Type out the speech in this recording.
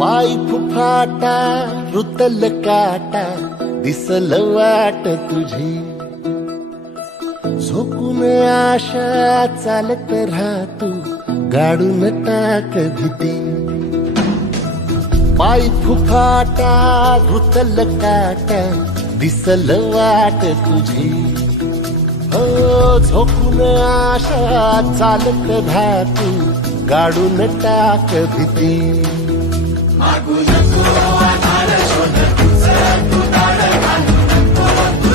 पाय फुफाटा रुतल काटा दिसल वाट तुझी, झोकून आशा चालत राहतू गाडून टाक भीती. पाय फुफाटा रुतल काटा दिसल वाट तुझी, हो झोकून आशा चालत राहतू गाडून टाक भीती. मागू नको आधार शोध, सरळ तू दार घालू नको, तू